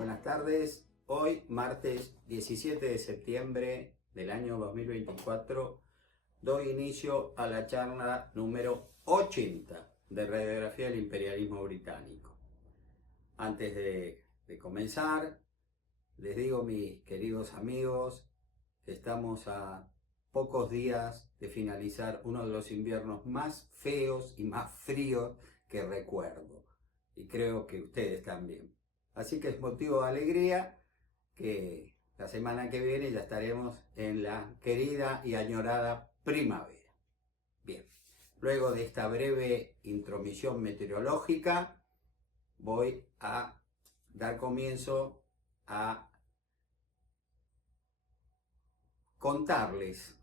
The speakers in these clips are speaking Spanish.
Buenas tardes. Hoy, martes 17 de septiembre del año 2024, doy inicio a la charla número 80 de Radiografía del Imperialismo Británico. Antes de comenzar, les digo, mis queridos amigos, que estamos a pocos días de finalizar uno de los inviernos más feos y más fríos que recuerdo. Y creo que ustedes también. Así que es motivo de alegría que la semana que viene ya estaremos en la querida y añorada primavera. Bien, luego de esta breve intromisión meteorológica, voy a dar comienzo a contarles.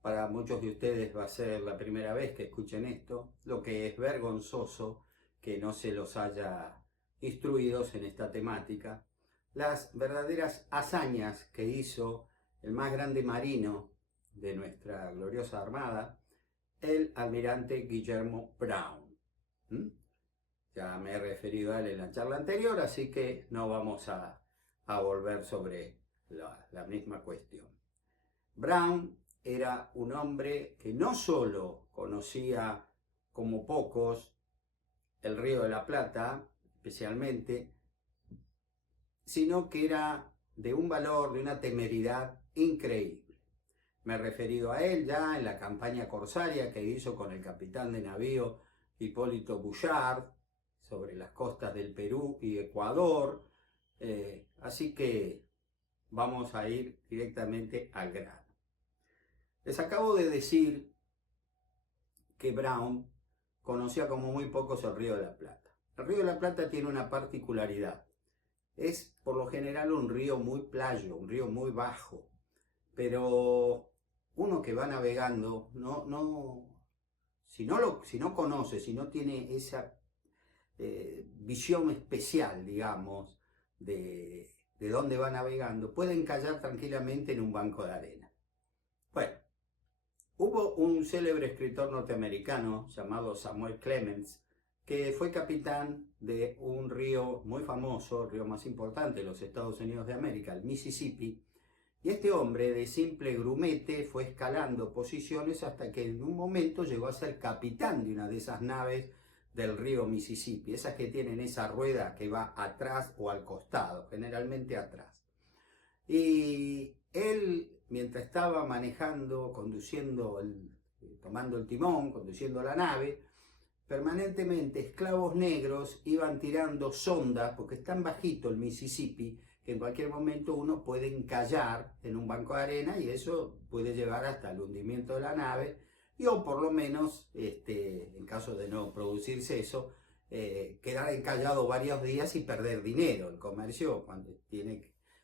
Para muchos de ustedes va a ser la primera vez que escuchen esto, lo que es vergonzoso que no se los haya instruidos en esta temática, las verdaderas hazañas que hizo el más grande marino de nuestra gloriosa armada, el almirante Guillermo Brown. Ya me he referido a él en la charla anterior, así que no vamos a volver sobre la misma cuestión. Brown era un hombre que no solo conocía como pocos el Río de la Plata, especialmente, sino que era de un valor, de una temeridad increíble. Me he referido a él ya en la campaña corsaria que hizo con el capitán de navío Hipólito Bouchard sobre las costas del Perú y Ecuador, así que vamos a ir directamente al grano. Les acabo de decir que Brown conocía como muy pocos el Río de la Plata. El Río de la Plata tiene una particularidad. Es por lo general un río muy playo, un río muy bajo. Pero uno que va navegando, si no conoce, si no tiene esa visión especial, digamos, de dónde va navegando, puede encallar tranquilamente en un banco de arena. Bueno, hubo un célebre escritor norteamericano llamado Samuel Clemens, que fue capitán de un río muy famoso, el río más importante de los Estados Unidos de América, el Mississippi, y este hombre de simple grumete fue escalando posiciones hasta que en un momento llegó a ser capitán de una de esas naves del río Mississippi, esas que tienen esa rueda que va atrás o al costado, generalmente atrás. Y él, mientras estaba manejando, tomando el timón, conduciendo la nave, permanentemente esclavos negros iban tirando sondas, porque es tan bajito el Mississippi, que en cualquier momento uno puede encallar en un banco de arena y eso puede llevar hasta el hundimiento de la nave, o por lo menos, en caso de no producirse eso, quedar encallado varios días y perder dinero. El comercio, cuando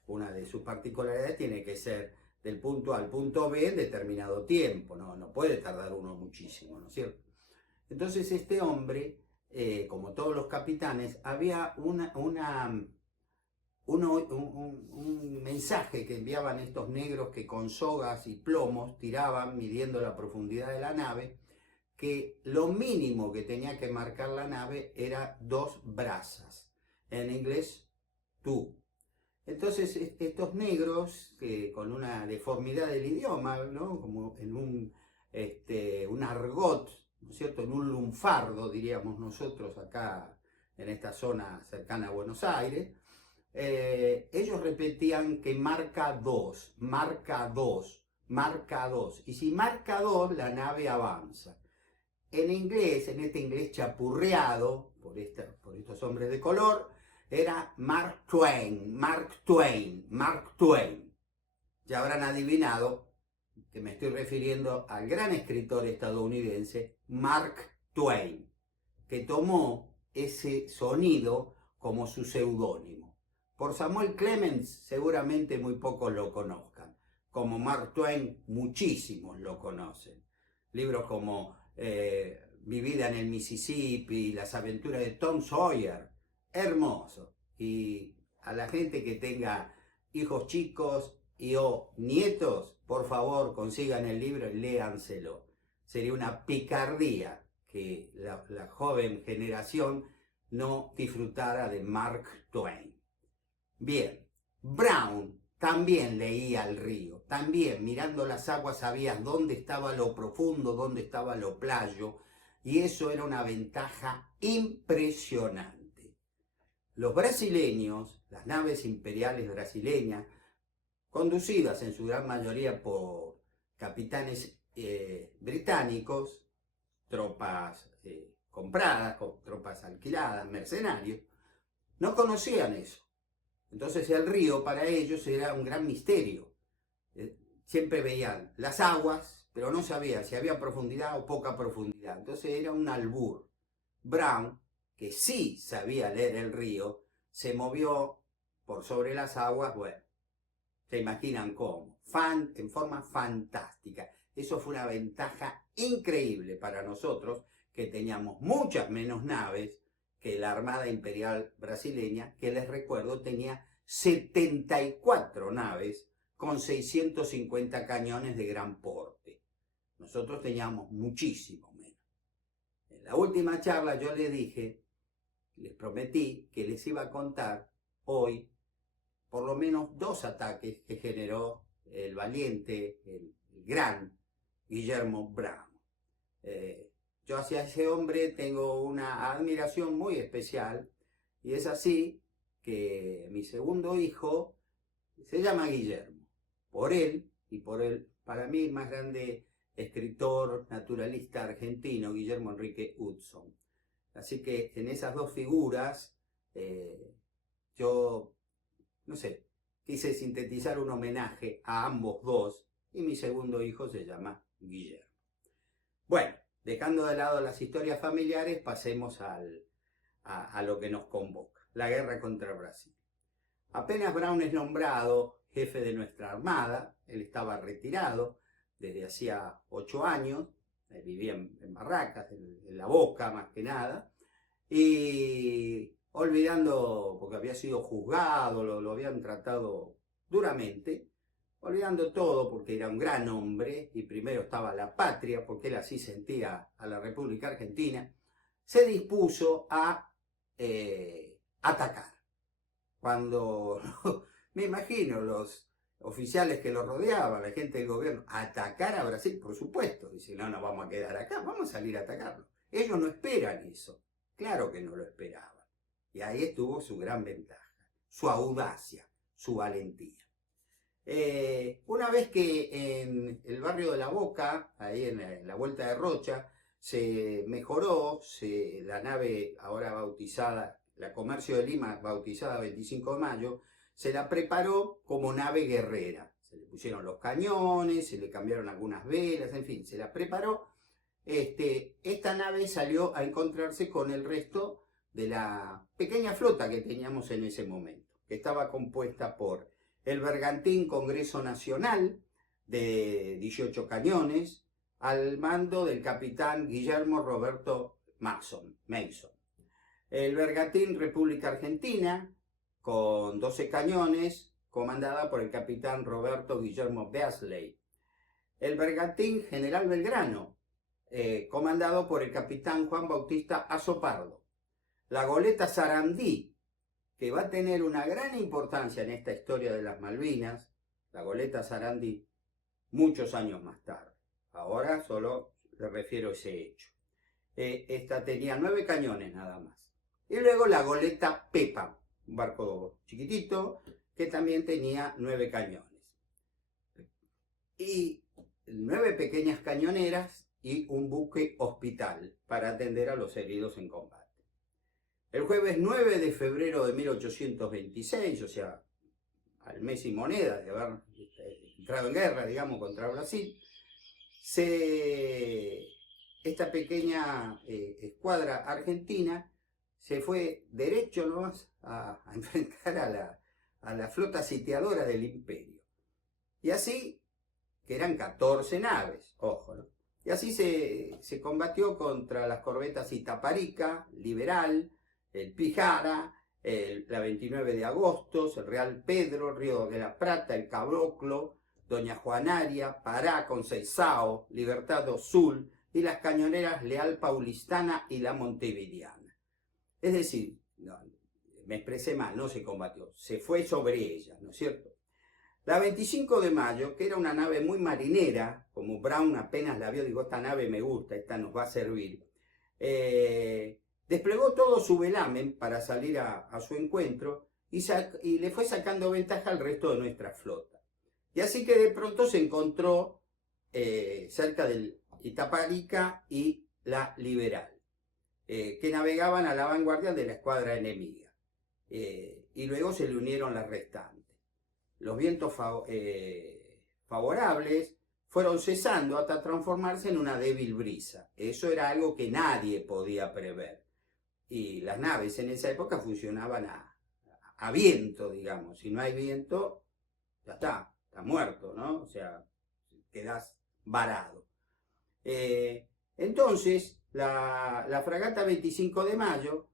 una de sus particularidades, tiene que ser del punto A al punto B en determinado tiempo, no puede tardar uno muchísimo, ¿no es cierto? Entonces este hombre, como todos los capitanes, había un mensaje que enviaban estos negros que con sogas y plomos tiraban midiendo la profundidad de la nave, que lo mínimo que tenía que marcar la nave era 2 brazas, en inglés 2. Entonces estos negros, con una deformidad del idioma, ¿no? Como en un argot, ¿no es cierto?, en un lunfardo, diríamos nosotros acá en esta zona cercana a Buenos Aires, ellos repetían que marca 2, marca 2, marca 2, y si marca 2 la nave avanza. En inglés, en este inglés chapurreado por estos hombres de color, era Mark Twain, Mark Twain, Mark Twain. Ya habrán adivinado que me estoy refiriendo al gran escritor estadounidense Mark Twain, que tomó ese sonido como su seudónimo. Por Samuel Clemens seguramente muy pocos lo conozcan. Como Mark Twain muchísimos lo conocen. Libros como Mi vida en el Mississippi, Las aventuras de Tom Sawyer, hermoso. Y a la gente que tenga hijos chicos o nietos, por favor consigan el libro y léanselo. Sería una picardía que la joven generación no disfrutara de Mark Twain. Bien, Brown también leía el río, también mirando las aguas sabías dónde estaba lo profundo, dónde estaba lo playo, y eso era una ventaja impresionante. Los brasileños, las naves imperiales brasileñas, conducidas en su gran mayoría por capitanes británicos, tropas compradas, tropas alquiladas, mercenarios, no conocían eso. Entonces el río para ellos era un gran misterio. Siempre veían las aguas, pero no sabían si había profundidad o poca profundidad. Entonces era un albur. Brown, que sí sabía leer el río, se movió por sobre las aguas, bueno, se imaginan cómo, en forma fantástica. Eso fue una ventaja increíble para nosotros, que teníamos muchas menos naves que la Armada Imperial brasileña, que les recuerdo tenía 74 naves con 650 cañones de gran porte. Nosotros teníamos muchísimo menos. En la última charla yo les prometí que les iba a contar hoy por lo menos 2 ataques que generó el valiente, el gran Guillermo Brown. Yo hacia ese hombre tengo una admiración muy especial, y es así que mi segundo hijo se llama Guillermo, por él y por el, para mí, más grande escritor naturalista argentino, Guillermo Enrique Hudson. Así que en esas 2 figuras, yo, no sé, quise sintetizar un homenaje a ambos 2, y mi segundo hijo se llama Guillermo. Bueno, dejando de lado las historias familiares, pasemos a lo que nos convoca, la guerra contra Brasil. Apenas Brown es nombrado jefe de nuestra armada, él estaba retirado desde hacía 8 años, vivía en barracas, en La Boca más que nada, y olvidando, porque había sido juzgado, lo habían tratado duramente, olvidando todo porque era un gran hombre y primero estaba la patria, porque él así sentía a la República Argentina, se dispuso a atacar. Cuando, me imagino, los oficiales que lo rodeaban, la gente del gobierno, atacar a Brasil, por supuesto, dicen, no nos vamos a quedar acá, vamos a salir a atacarlo. Ellos no esperan eso, claro que no lo esperaban. Y ahí estuvo su gran ventaja, su audacia, su valentía. Una vez que en el barrio de La Boca, ahí en la Vuelta de Rocha, se mejoró, la nave ahora bautizada, la Comercio de Lima, bautizada 25 de mayo, se la preparó como nave guerrera. Se le pusieron los cañones, se le cambiaron algunas velas, en fin, se la preparó. Esta nave salió a encontrarse con el resto de la pequeña flota que teníamos en ese momento, que estaba compuesta por el bergantín Congreso Nacional, de 18 cañones, al mando del capitán Guillermo Roberto Mason. El bergantín República Argentina, con 12 cañones, comandada por el capitán Roberto Guillermo Beasley. El bergantín General Belgrano, comandado por el capitán Juan Bautista Azopardo. La goleta Sarandí, que va a tener una gran importancia en esta historia de las Malvinas, la goleta Sarandí, muchos años más tarde. Ahora solo le refiero a ese hecho. Esta tenía 9 cañones nada más. Y luego la goleta Pepa, un barco chiquitito que también tenía 9 cañones. Y 9 pequeñas cañoneras y un buque hospital para atender a los heridos en combate. El jueves 9 de febrero de 1826, o sea, al mes y moneda de haber entrado en guerra, digamos, contra Brasil, esta pequeña escuadra argentina se fue derecho nomás a enfrentar a la flota sitiadora del imperio. Y así, que eran 14 naves, ojo, ¿no? Y así se combatió contra las corbetas Itaparica, Liberal, el Pijara, la 29 de agosto, el Real Pedro, Río de la Plata, el Caboclo, Doña Juanaria, Pará, Conceizao, Libertad do Sul y las cañoneras Leal Paulistana y la Montevideana. Es decir, no, me expresé mal, no se combatió, se fue sobre ella, ¿no es cierto? La 25 de mayo, que era una nave muy marinera, como Brown apenas la vio, digo, esta nave me gusta, esta nos va a servir, desplegó todo su velamen para salir a su encuentro y le fue sacando ventaja al resto de nuestra flota. Y así que de pronto se encontró cerca del Itaparica y la Liberal, que navegaban a la vanguardia de la escuadra enemiga. Y luego se le unieron las restantes. Los vientos favorables fueron cesando hasta transformarse en una débil brisa. Eso era algo que nadie podía prever. Y las naves en esa época funcionaban a viento, digamos. Si no hay viento, ya está muerto, ¿no? O sea, quedás varado. Entonces, la fragata 25 de mayo,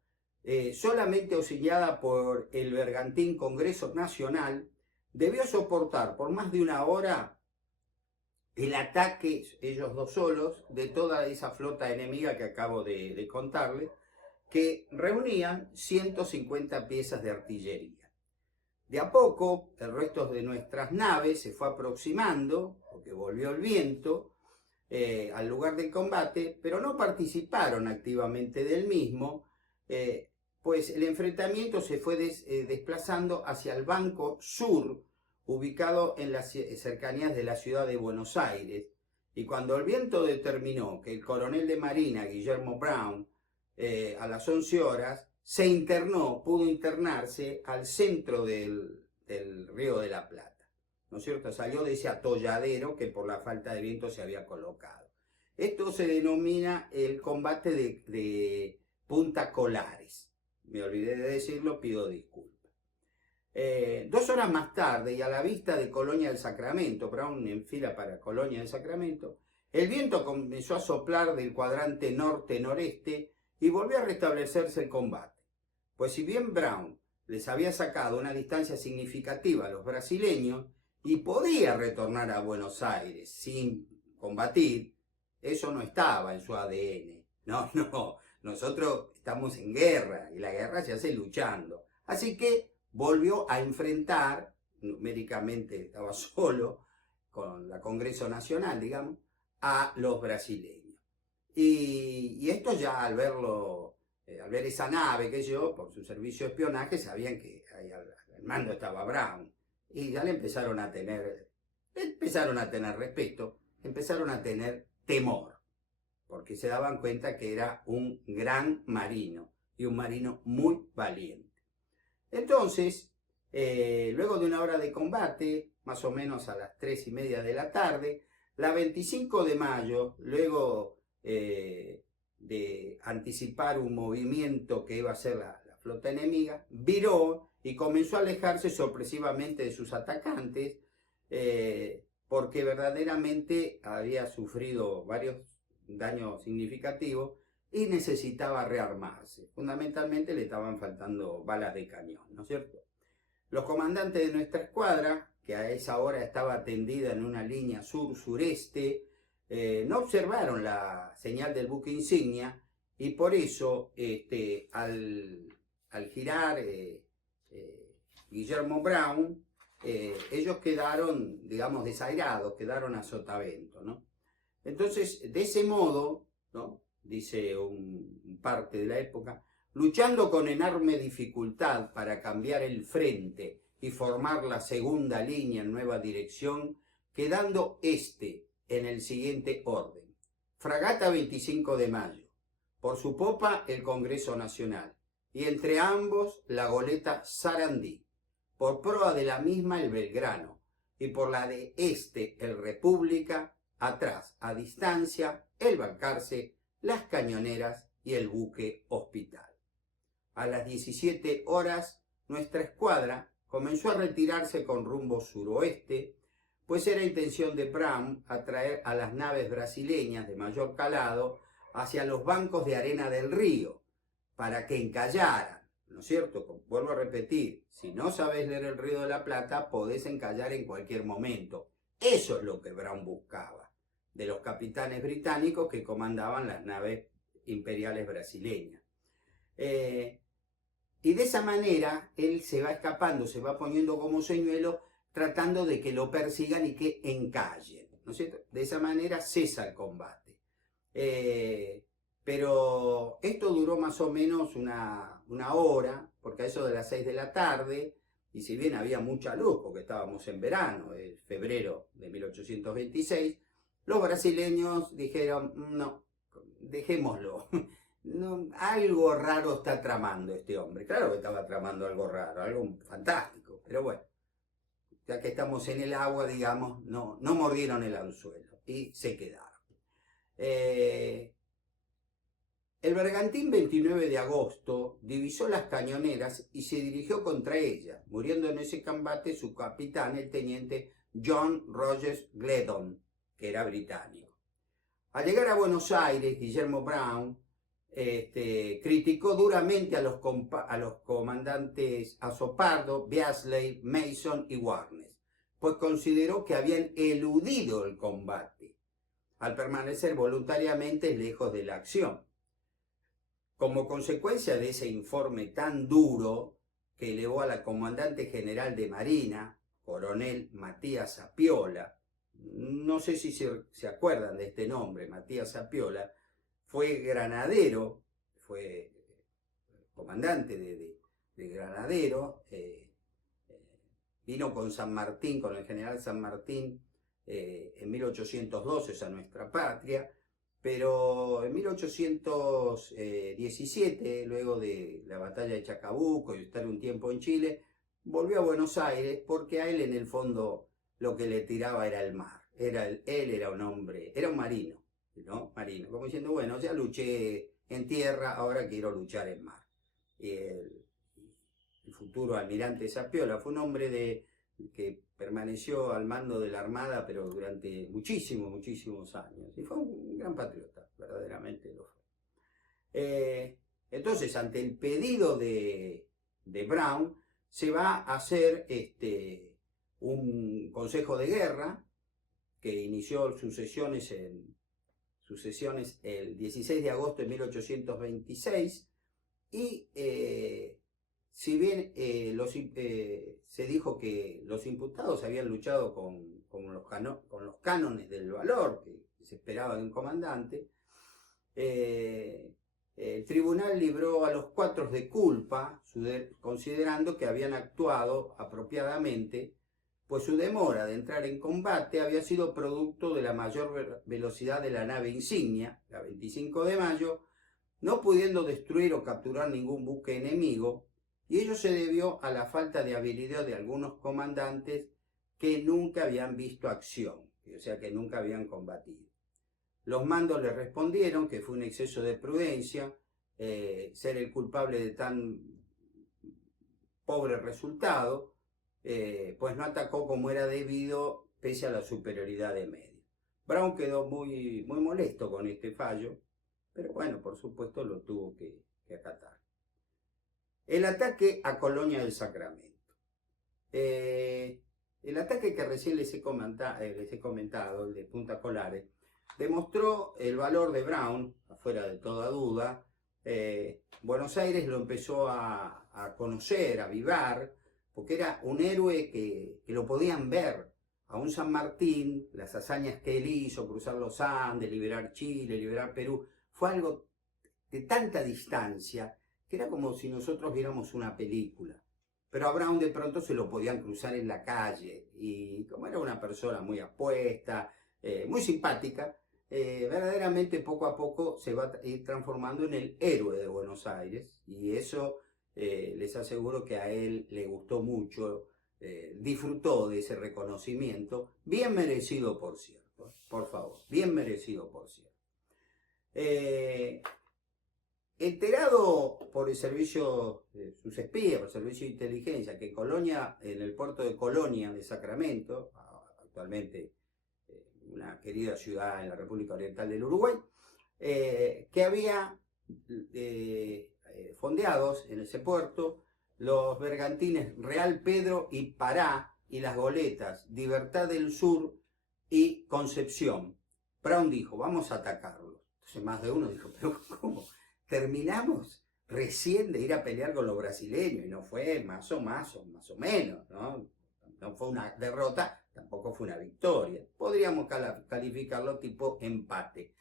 solamente auxiliada por el bergantín Congreso Nacional, debió soportar por más de una hora el ataque, ellos dos solos, de toda esa flota enemiga que acabo de contarles, que reunían 150 piezas de artillería. De a poco, el resto de nuestras naves se fue aproximando, porque volvió el viento, al lugar del combate, pero no participaron activamente del mismo, pues el enfrentamiento se fue desplazando hacia el banco sur, ubicado en las cercanías de la ciudad de Buenos Aires, y cuando el viento determinó que el coronel de marina, Guillermo Brown, a las 11 horas, pudo internarse al centro del Río de la Plata, ¿no es cierto? Salió de ese atolladero que por la falta de viento se había colocado. Esto se denomina el combate de Punta Colares. Me olvidé de decirlo, pido disculpas. 2 horas más tarde, y a la vista de Colonia del Sacramento, Brown en fila para Colonia del Sacramento, el viento comenzó a soplar del cuadrante norte-noreste y volvió a restablecerse el combate. Pues si bien Brown les había sacado una distancia significativa a los brasileños y podía retornar a Buenos Aires sin combatir, eso no estaba en su ADN. No, nosotros estamos en guerra y la guerra se hace luchando. Así que volvió a enfrentar, numéricamente estaba solo, con la Congreso Nacional, digamos, a los brasileños. Y esto ya al verlo, al ver esa nave, que yo, por su servicio de espionaje, sabían que ahí al mando estaba Brown. Y ya le empezaron a tener respeto, empezaron a tener temor, porque se daban cuenta que era un gran marino, y un marino muy valiente. Entonces, luego de una hora de combate, más o menos a las 3:30 de la tarde, la 25 de mayo, luego de anticipar un movimiento que iba a ser la flota enemiga, viró y comenzó a alejarse sorpresivamente de sus atacantes, porque verdaderamente había sufrido varios daños significativos y necesitaba rearmarse. Fundamentalmente le estaban faltando balas de cañón, ¿no es cierto? Los comandantes de nuestra escuadra, que a esa hora estaba tendida en una línea sur-sureste, no observaron la señal del buque insignia y por eso al girar Guillermo Brown, ellos quedaron, digamos, desairados, quedaron a sotavento, ¿no? Entonces, de ese modo, ¿no?, dice un parte de la época, luchando con enorme dificultad para cambiar el frente y formar la segunda línea en nueva dirección, quedando en el siguiente orden. Fragata 25 de mayo, por su popa el Congreso Nacional, y entre ambos la goleta Sarandí, por proa de la misma el Belgrano, y por la de el República, atrás, a distancia, el Balcarce, las cañoneras y el buque Hospital. A las 17 horas, nuestra escuadra comenzó a retirarse con rumbo suroeste, pues era intención de Brown atraer a las naves brasileñas de mayor calado hacia los bancos de arena del río, para que encallaran, ¿no es cierto? Vuelvo a repetir, si no sabes leer el Río de la Plata, podés encallar en cualquier momento. Eso es lo que Brown buscaba de los capitanes británicos que comandaban las naves imperiales brasileñas. Y de esa manera él se va escapando, se va poniendo como señuelo, tratando de que lo persigan y que encallen, ¿no es cierto? De esa manera cesa el combate. Pero esto duró más o menos una hora, porque a eso de las 6 de la tarde, y si bien había mucha luz, porque estábamos en verano, en febrero de 1826, los brasileños dijeron, no, dejémoslo. No, algo raro está tramando este hombre. Claro que estaba tramando algo raro, algo fantástico, pero bueno, ya que estamos en el agua, digamos, no mordieron el anzuelo y se quedaron. El bergantín 29 de agosto divisó las cañoneras y se dirigió contra ellas, muriendo en ese combate su capitán, el teniente John Rogers Gledon, que era británico. Al llegar a Buenos Aires, Guillermo Brown criticó duramente a los comandantes Azopardo, Beasley, Mason y Warnes, pues consideró que habían eludido el combate al permanecer voluntariamente lejos de la acción. Como consecuencia de ese informe tan duro que elevó a la comandante general de Marina, coronel Matías Zapiola, no sé si se acuerdan de este nombre, Matías Zapiola, fue granadero, fue comandante de granadero, vino con San Martín, con el general San Martín, en 1812 a nuestra patria, pero en 1817, luego de la batalla de Chacabuco y estar un tiempo en Chile, volvió a Buenos Aires porque a él en el fondo lo que le tiraba era el mar. Él era un hombre, era un marino, ¿no? Marino, como diciendo, bueno, ya luché en tierra, ahora quiero luchar en mar. El futuro almirante Zapiola fue un hombre que permaneció al mando de la Armada, pero durante muchísimos años. Y fue un gran patriota, verdaderamente lo fue. Entonces, ante el pedido de Brown, se va a hacer un consejo de guerra que inició sus sesiones el 16 de agosto de 1826 y si bien se dijo que los imputados habían luchado con los cánones del valor que se esperaba de un comandante, el tribunal libró a los 4 de culpa, considerando que habían actuado apropiadamente, pues su demora de entrar en combate había sido producto de la mayor velocidad de la nave insignia, la 25 de mayo, no pudiendo destruir o capturar ningún buque enemigo, y ello se debió a la falta de habilidad de algunos comandantes que nunca habían visto acción, o sea que nunca habían combatido. Los mandos le respondieron que fue un exceso de prudencia ser el culpable de tan pobre resultado, pues no atacó como era debido pese a la superioridad de medios. Brown quedó muy molesto con este fallo, pero bueno, por supuesto lo tuvo que acatar. El ataque a Colonia del Sacramento. El ataque que recién les he comentado, el de Punta Colares, demostró el valor de Brown, afuera de toda duda. Buenos Aires lo empezó a conocer, a avivar, porque era un héroe que lo podían ver. A un San Martín, las hazañas que él hizo, cruzar los Andes, liberar Chile, liberar Perú, fue algo de tanta distancia que era como si nosotros viéramos una película. Pero a Brown de pronto se lo podían cruzar en la calle, y como era una persona muy apuesta, muy simpática, verdaderamente poco a poco se va a ir transformando en el héroe de Buenos Aires, y eso les aseguro que a él le gustó mucho, disfrutó de ese reconocimiento, bien merecido por cierto, por favor, bien merecido por cierto. Enterado por el servicio, sus espías, por el servicio de inteligencia, que Colonia, en el puerto de Colonia de Sacramento, actualmente una querida ciudad en la República Oriental del Uruguay, que había fondeados en ese puerto los bergantines Real Pedro y Pará y las goletas Libertad del Sur y Concepción. Brown dijo, vamos a atacarlos. Entonces más de uno dijo, pero ¿cómo? ¿Terminamos? recién de ir a pelear con los brasileños, y no fue más o menos, ¿no? No fue una derrota, tampoco fue una victoria. Podríamos calificarlo tipo empate.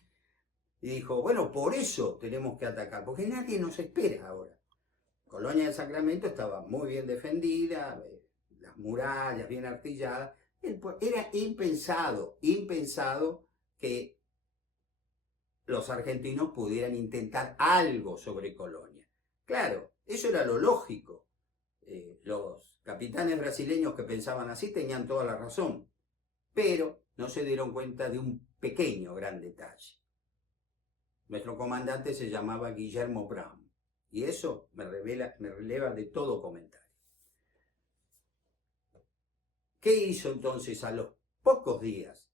Y dijo, bueno, por eso tenemos que atacar, porque nadie nos espera ahora. Colonia del Sacramento estaba muy bien defendida, las murallas bien artilladas. Era impensado que los argentinos pudieran intentar algo sobre Colonia. Claro, eso era lo lógico. Los capitanes brasileños que pensaban así tenían toda la razón, pero no se dieron cuenta de un pequeño gran detalle. Nuestro comandante se llamaba Guillermo Brown, y eso me releva de todo comentario. ¿Qué hizo entonces a los pocos días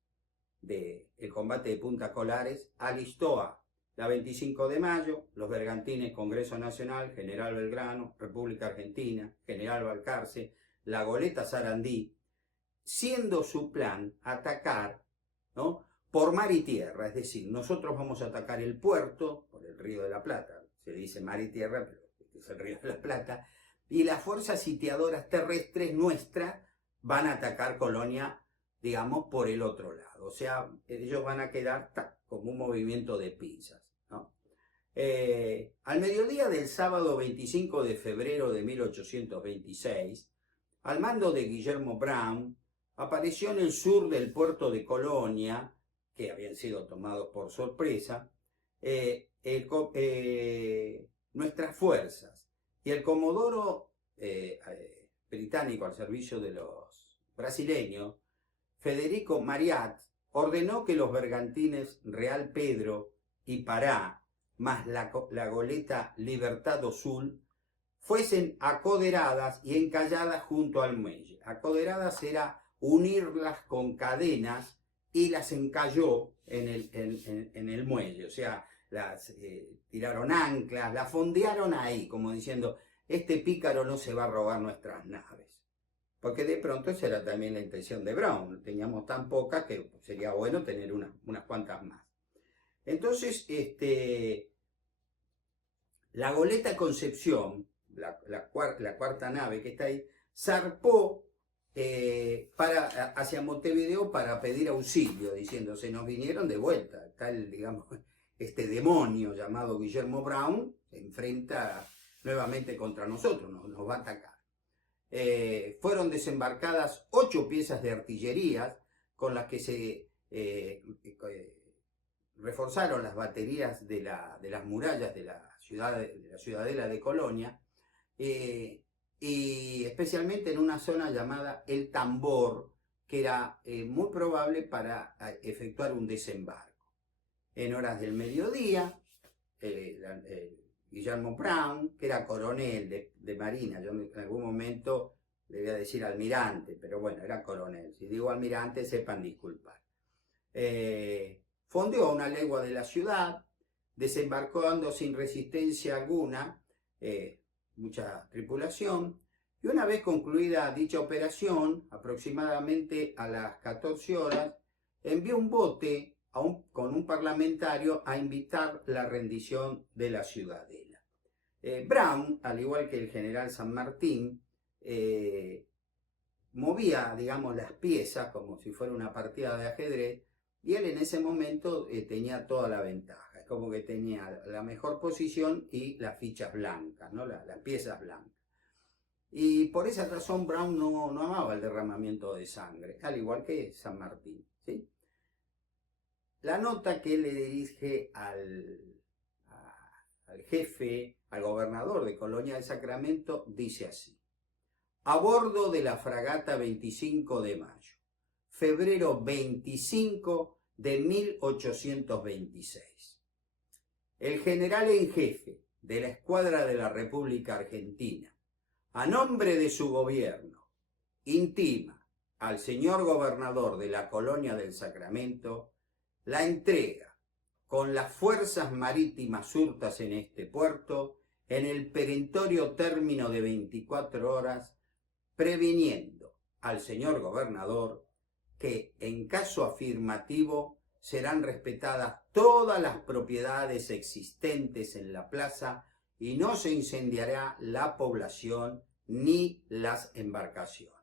del combate de Punta Colares? Alistó a la 25 de mayo, los bergantines Congreso Nacional, General Belgrano, República Argentina, General Balcarce, la goleta Sarandí, siendo su plan atacar, ¿no?, por mar y tierra, es decir, nosotros vamos a atacar el puerto por el Río de la Plata, se dice mar y tierra, pero es el Río de la Plata, y las fuerzas sitiadoras terrestres nuestras van a atacar Colonia, digamos, por el otro lado. O sea, ellos van a quedar como un movimiento de pinzas, ¿no? Al mediodía del sábado 25 de febrero de 1826, al mando de Guillermo Brown, apareció en el sur del puerto de Colonia, que habían sido tomados por sorpresa, nuestras fuerzas. Y el comodoro británico al servicio de los brasileños, Federico Mariat, ordenó que los bergantines Real Pedro y Pará, más la goleta Libertad do Sul, fuesen acoderadas y encalladas junto al muelle. Acoderadas era unirlas con cadenas y las encalló en el muelle, o sea, las tiraron anclas, las fondearon ahí, como diciendo, este pícaro no se va a robar nuestras naves. Porque de pronto esa era también la intención de Brown, teníamos tan pocas que sería bueno tener unas cuantas más. Entonces, la goleta Concepción, la cuarta nave que está ahí, zarpó hacia Montevideo para pedir auxilio, diciendo, se nos vinieron de vuelta, tal, digamos, este demonio llamado Guillermo Brown se enfrenta nuevamente contra nosotros, nos va a atacar. Fueron desembarcadas 8 piezas de artillería con las que se reforzaron las baterías de las murallas de la ciudadela de Colonia, y especialmente en una zona llamada El Tambor, que era muy probable para efectuar un desembarco. En horas del mediodía, Guillermo Brown, que era coronel de Marina, yo en algún momento le voy a decir almirante, pero bueno, era coronel. Si digo almirante, sepan disculpar. Fondeó a una legua de la ciudad, desembarcando sin resistencia alguna, mucha tripulación, y una vez concluida dicha operación, aproximadamente a las 14 horas, envió un bote con un parlamentario a invitar la rendición de la ciudadela. Brown, al igual que el general San Martín, movía, digamos, las piezas como si fuera una partida de ajedrez, y él en ese momento tenía toda la ventaja, es como que tenía la mejor posición y las fichas blancas, ¿no? las piezas blancas. Y por esa razón Brown no amaba el derramamiento de sangre, al igual que San Martín, ¿sí? La nota que él le dirige al jefe, al gobernador de Colonia del Sacramento, dice así: a bordo de la fragata 25 de mayo, febrero 25 de 1826. El general en jefe de la escuadra de la República Argentina, a nombre de su gobierno, intima al señor gobernador de la Colonia del Sacramento la entrega con las fuerzas marítimas surtas en este puerto en el perentorio término de 24 horas, previniendo al señor gobernador que, en caso afirmativo, serán respetadas todas las propiedades existentes en la plaza y no se incendiará la población ni las embarcaciones.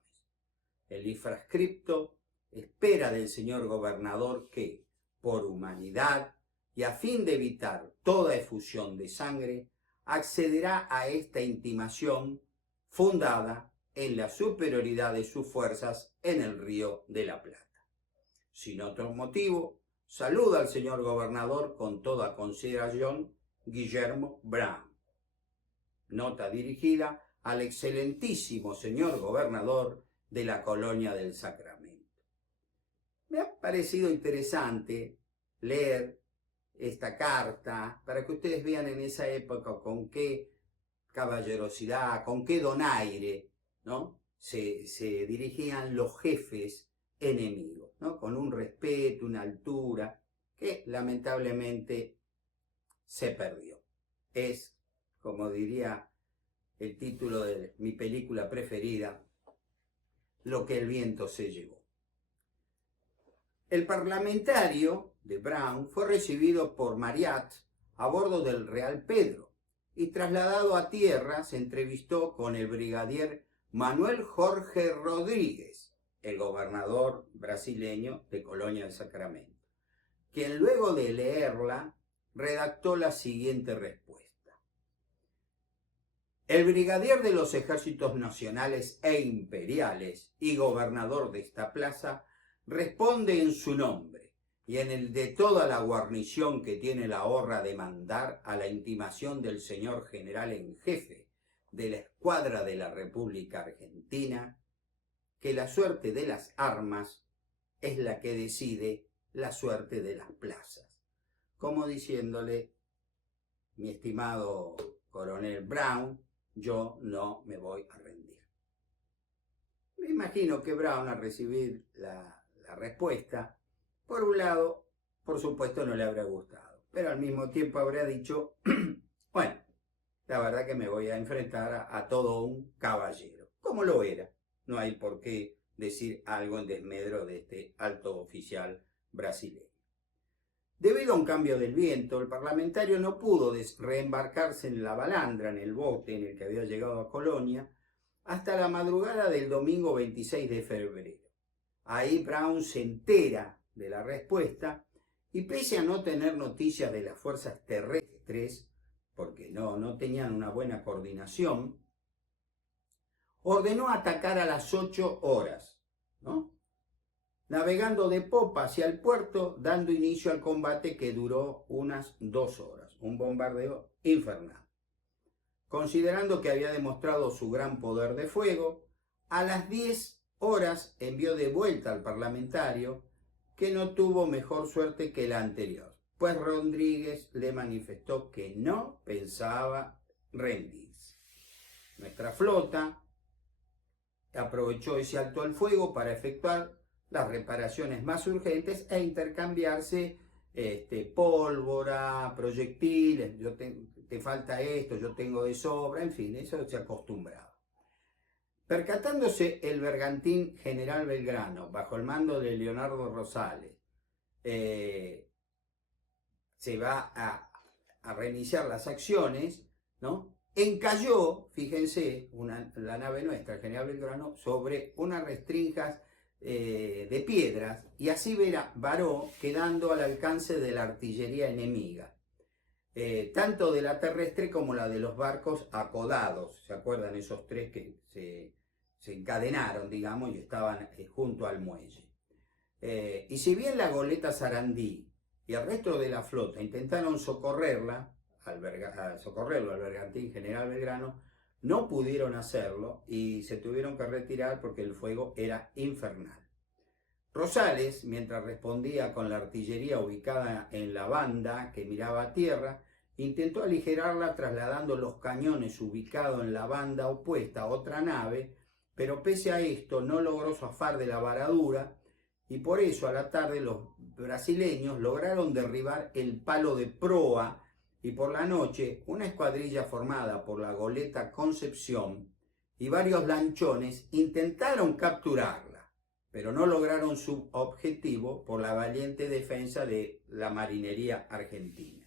El infrascripto espera del señor gobernador que, por humanidad y a fin de evitar toda efusión de sangre, accederá a esta intimación fundada en la superioridad de sus fuerzas en el Río de la Plata. Sin otro motivo, saluda al señor gobernador con toda consideración, Guillermo Brown. Nota dirigida al excelentísimo señor gobernador de la Colonia del Sacramento. Me ha parecido interesante leer esta carta para que ustedes vean en esa época con qué caballerosidad, con qué donaire, ¿no?, se dirigían los jefes enemigos, ¿no?, con un respeto, una altura que lamentablemente se perdió. Es, como diría el título de mi película preferida, Lo que el viento se llevó. El parlamentario de Brown fue recibido por Mariat a bordo del Real Pedro y trasladado a tierra se entrevistó con el brigadier Manuel Jorge Rodríguez, el gobernador brasileño de Colonia del Sacramento, quien luego de leerla redactó la siguiente respuesta. El brigadier de los ejércitos nacionales e imperiales y gobernador de esta plaza responde en su nombre y en el de toda la guarnición que tiene la honra de mandar a la intimación del señor general en jefe de la escuadra de la República Argentina, que la suerte de las armas es la que decide la suerte de las plazas. Como diciéndole, mi estimado coronel Brown, yo no me voy a rendir. Me imagino que Brown, al recibir la respuesta, por un lado, por supuesto no le habrá gustado, pero al mismo tiempo habrá dicho, bueno, la verdad que me voy a enfrentar a todo un caballero, como lo era. No hay por qué decir algo en desmedro de este alto oficial brasileño. Debido a un cambio del viento, el parlamentario no pudo reembarcarse en la balandra, en el bote en el que había llegado a Colonia, hasta la madrugada del domingo 26 de febrero. Ahí Brown se entera de la respuesta y, pese a no tener noticias de las fuerzas terrestres, porque no tenían una buena coordinación, ordenó atacar a las 8 horas, ¿no?, navegando de popa hacia el puerto, dando inicio al combate que duró unas 2 horas, un bombardeo infernal. Considerando que había demostrado su gran poder de fuego, a las 10 horas envió de vuelta al parlamentario, que no tuvo mejor suerte que la anterior, pues Rodríguez le manifestó que no pensaba rendirse. Nuestra flota aprovechó ese alto al fuego para efectuar las reparaciones más urgentes e intercambiarse pólvora, proyectiles, te falta esto, yo tengo de sobra, en fin, eso se acostumbraba. Percatándose el bergantín General Belgrano, bajo el mando de Leonardo Rosales, se va a reiniciar las acciones, ¿no?, encalló, fíjense, la nave nuestra, el General Belgrano, sobre unas restringas de piedras, y así varó, quedando al alcance de la artillería enemiga, tanto de la terrestre como la de los barcos acodados. ¿Se acuerdan esos tres que se encadenaron, digamos, y estaban junto al muelle? Y si bien la goleta Sarandí y el resto de la flota intentaron socorrerlo al bergantín General Belgrano, no pudieron hacerlo y se tuvieron que retirar porque el fuego era infernal. Rosales, mientras respondía con la artillería ubicada en la banda que miraba a tierra, intentó aligerarla trasladando los cañones ubicados en la banda opuesta a otra nave, pero pese a esto no logró zafar de la varadura, y por eso a la tarde los brasileños lograron derribar el palo de proa, y por la noche una escuadrilla formada por la goleta Concepción y varios lanchones intentaron capturarla, pero no lograron su objetivo por la valiente defensa de la marinería argentina.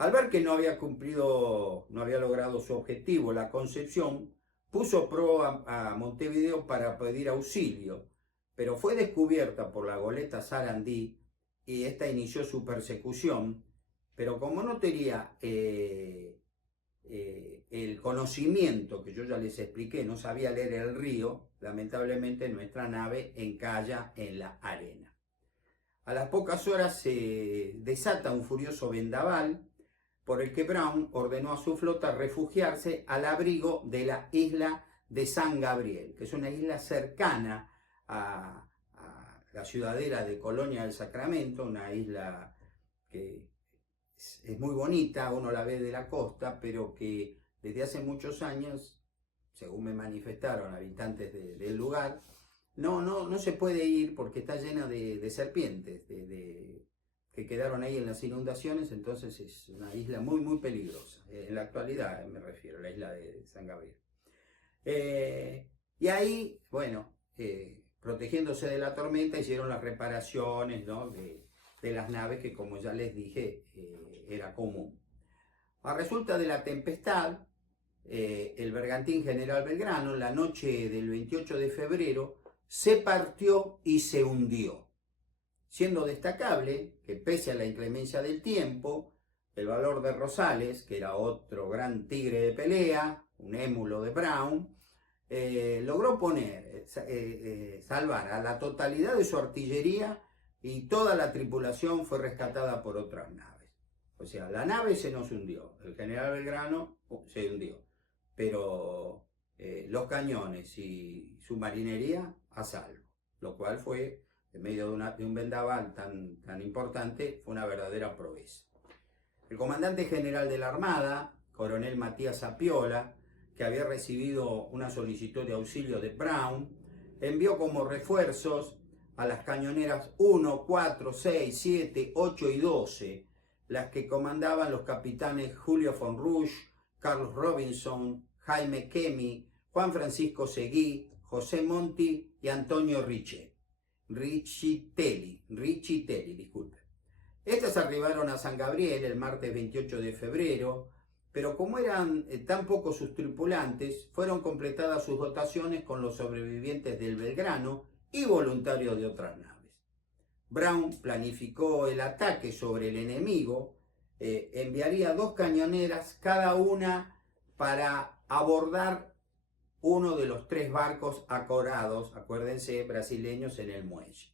Al ver que no había cumplido, no había logrado su objetivo, la Concepción puso proa a Montevideo para pedir auxilio, pero fue descubierta por la goleta Sarandí y esta inició su persecución, pero como no tenía el conocimiento que yo ya les expliqué, no sabía leer el río, lamentablemente nuestra nave encalla en la arena. A las pocas horas se desata un furioso vendaval por el que Brown ordenó a su flota refugiarse al abrigo de la isla de San Gabriel, que es una isla cercana a la ciudadela de Colonia del Sacramento, una isla que es muy bonita, uno la ve de la costa, pero que desde hace muchos años, según me manifestaron habitantes del lugar, no se puede ir porque está llena de serpientes, que quedaron ahí en las inundaciones, entonces es una isla muy peligrosa, en la actualidad me refiero, a la isla de San Gabriel. Y ahí, bueno, protegiéndose de la tormenta, hicieron las reparaciones, ¿no?, de las naves que, como ya les dije, era común. A resulta de la tempestad, el bergantín General Belgrano, la noche del 28 de febrero, se partió y se hundió, siendo destacable que pese a la inclemencia del tiempo, el valor de Rosales, que era otro gran tigre de pelea, un émulo de Brown, logró salvar a la totalidad de su artillería y toda la tripulación fue rescatada por otras naves. O sea, la nave se nos hundió, el general Belgrano se hundió, pero los cañones y su marinería a salvo, lo cual fue, en medio de un vendaval tan importante, fue una verdadera proeza. El comandante general de la Armada, coronel Matías Apiola, que había recibido una solicitud de auxilio de Brown, envió como refuerzos a las cañoneras 1, 4, 6, 7, 8 y 12, las que comandaban los capitanes Julio von Rusch, Carlos Robinson, Jaime Kemi, Juan Francisco Seguí, José Monti y Antonio Riccitelli, disculpe. Estas arribaron a San Gabriel el martes 28 de febrero, pero como eran tan pocos sus tripulantes, fueron completadas sus dotaciones con los sobrevivientes del Belgrano y voluntarios de otras naves. Brown planificó el ataque sobre el enemigo, enviaría 2 cañoneras cada una para abordar uno de los 3 barcos acorados, acuérdense, brasileños en el muelle.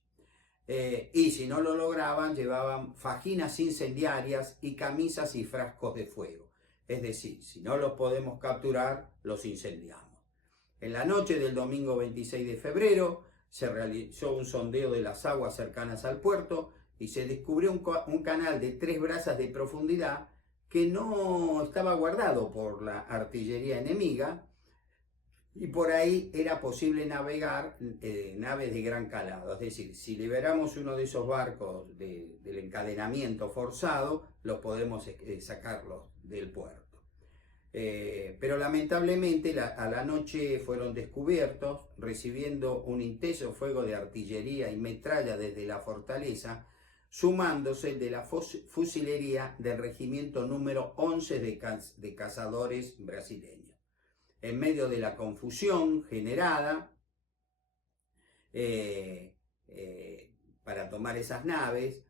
Y si no lo lograban, llevaban fajinas incendiarias y camisas y frascos de fuego. Es decir, si no los podemos capturar, los incendiamos. En la noche del domingo 26 de febrero se realizó un sondeo de las aguas cercanas al puerto y se descubrió un canal de 3 brazas de profundidad que no estaba guardado por la artillería enemiga, y por ahí era posible navegar naves de gran calado. Es decir, si liberamos uno de esos barcos del encadenamiento forzado, los podemos sacarlos del puerto. Pero lamentablemente a la noche fueron descubiertos, recibiendo un intenso fuego de artillería y metralla desde la fortaleza, sumándose de la fusilería del regimiento número 11 de cazadores brasileños. En medio de la confusión generada para tomar esas naves,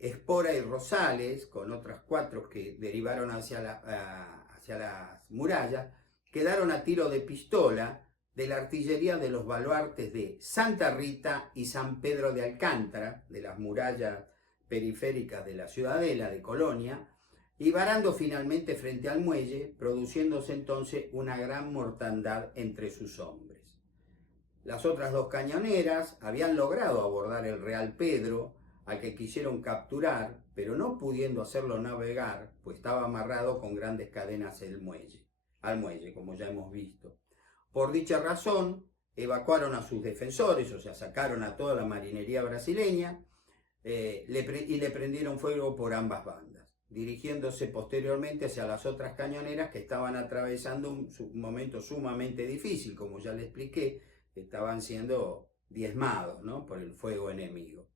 Espora y Rosales, con otras 4 que derivaron hacia las murallas, quedaron a tiro de pistola de la artillería de los baluartes de Santa Rita y San Pedro de Alcántara, de las murallas periféricas de la ciudadela de Colonia, y varando finalmente frente al muelle, produciéndose entonces una gran mortandad entre sus hombres. Las otras 2 cañoneras habían logrado abordar el Real Pedro, al que quisieron capturar, pero no pudiendo hacerlo navegar, pues estaba amarrado con grandes cadenas al muelle, como ya hemos visto. Por dicha razón, evacuaron a sus defensores, o sea, sacaron a toda la marinería brasileña, y le prendieron fuego por ambas bandas, dirigiéndose posteriormente hacia las otras cañoneras que estaban atravesando un momento sumamente difícil, como ya le expliqué, estaban siendo diezmados, ¿no?, por el fuego enemigo.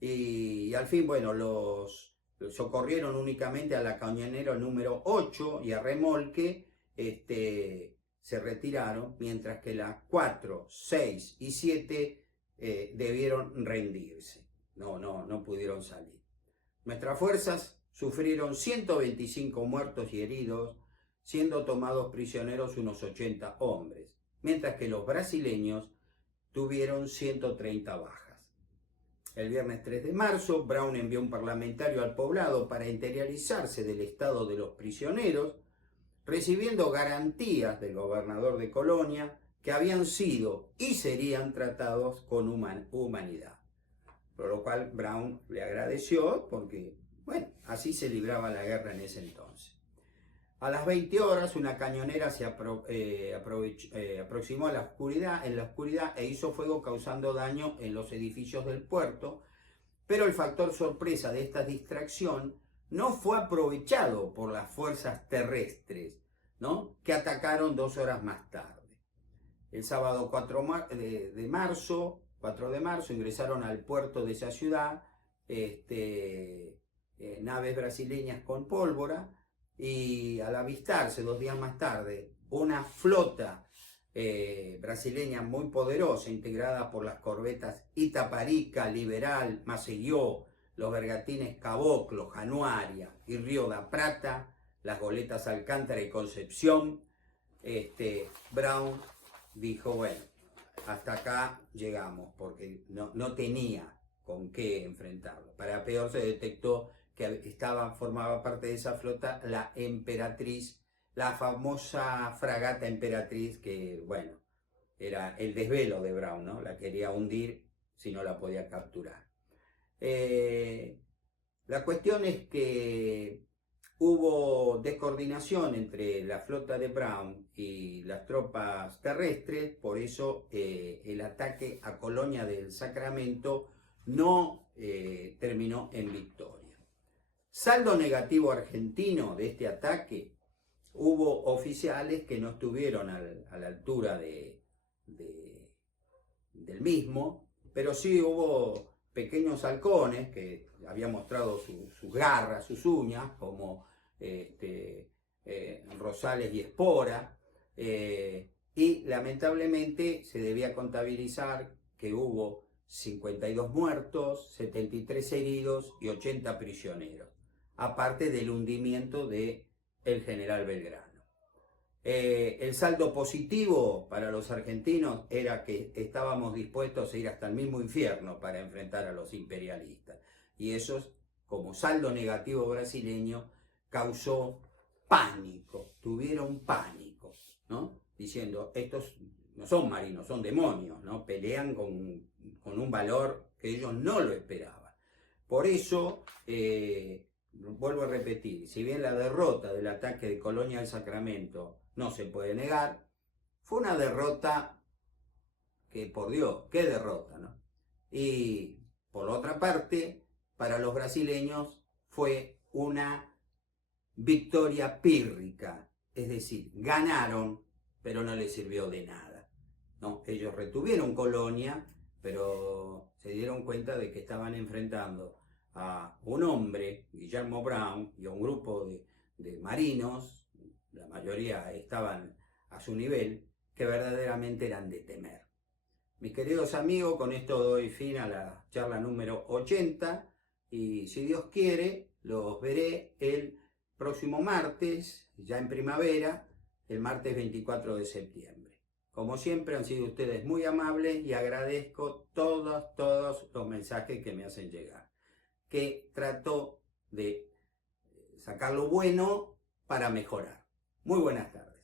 Y al fin, bueno, los socorrieron únicamente a la cañonera número 8 y a remolque se retiraron, mientras que las 4, 6 y 7 debieron rendirse. No pudieron salir. Nuestras fuerzas sufrieron 125 muertos y heridos, siendo tomados prisioneros unos 80 hombres, mientras que los brasileños tuvieron 130 bajas. El viernes 3 de marzo, Brown envió un parlamentario al poblado para interiorizarse del estado de los prisioneros, recibiendo garantías del gobernador de Colonia que habían sido y serían tratados con humanidad. Por lo cual Brown le agradeció porque, bueno, así se libraba la guerra en ese entonces. A las 20 horas una cañonera se aproximó en la oscuridad e hizo fuego causando daño en los edificios del puerto, pero el factor sorpresa de esta distracción no fue aprovechado por las fuerzas terrestres, ¿no?, que atacaron 2 horas más tarde. El sábado 4 de marzo ingresaron al puerto de esa ciudad naves brasileñas con pólvora, y al avistarse 2 días más tarde una flota brasileña muy poderosa integrada por las corbetas Itaparica, Liberal, Maceió, los bergatines Caboclo, Januaria y Río da Prata, las goletas Alcántara y Concepción, Brown dijo, bueno, hasta acá llegamos, porque no tenía con qué enfrentarlo. Para peor, se detectó que formaba parte de esa flota la Emperatriz, la famosa fragata Emperatriz, que, bueno, era el desvelo de Brown, ¿no? La quería hundir si no la podía capturar. La cuestión es que hubo descoordinación entre la flota de Brown y las tropas terrestres, por eso el ataque a Colonia del Sacramento no terminó en victoria. Saldo negativo argentino de este ataque: hubo oficiales que no estuvieron a la altura del mismo, pero sí hubo pequeños halcones que habían mostrado sus garras, sus uñas, como Rosales y Espora, y lamentablemente se debía contabilizar que hubo 52 muertos, 73 heridos y 80 prisioneros, aparte del hundimiento del general Belgrano. El saldo positivo para los argentinos era que estábamos dispuestos a ir hasta el mismo infierno para enfrentar a los imperialistas, y eso, como saldo negativo brasileño, causó pánico, tuvieron pánico, ¿no? Diciendo, estos no son marinos, son demonios, ¿no? Pelean con un valor que ellos no lo esperaban. Por eso, vuelvo a repetir, si bien la derrota del ataque de Colonia del Sacramento no se puede negar, fue una derrota que, por Dios, qué derrota, ¿no? Y por otra parte, para los brasileños fue una victoria pírrica, es decir, ganaron, pero no les sirvió de nada, ¿no? Ellos retuvieron Colonia, pero se dieron cuenta de que estaban enfrentando a un hombre, Guillermo Brown, y a un grupo de marinos, la mayoría estaban a su nivel, que verdaderamente eran de temer. Mis queridos amigos, con esto doy fin a la charla número 80, y si Dios quiere, los veré el próximo martes, ya en primavera, el martes 24 de septiembre. Como siempre, han sido ustedes muy amables y agradezco todos los mensajes que me hacen llegar, que trato de sacar lo bueno para mejorar. Muy buenas tardes.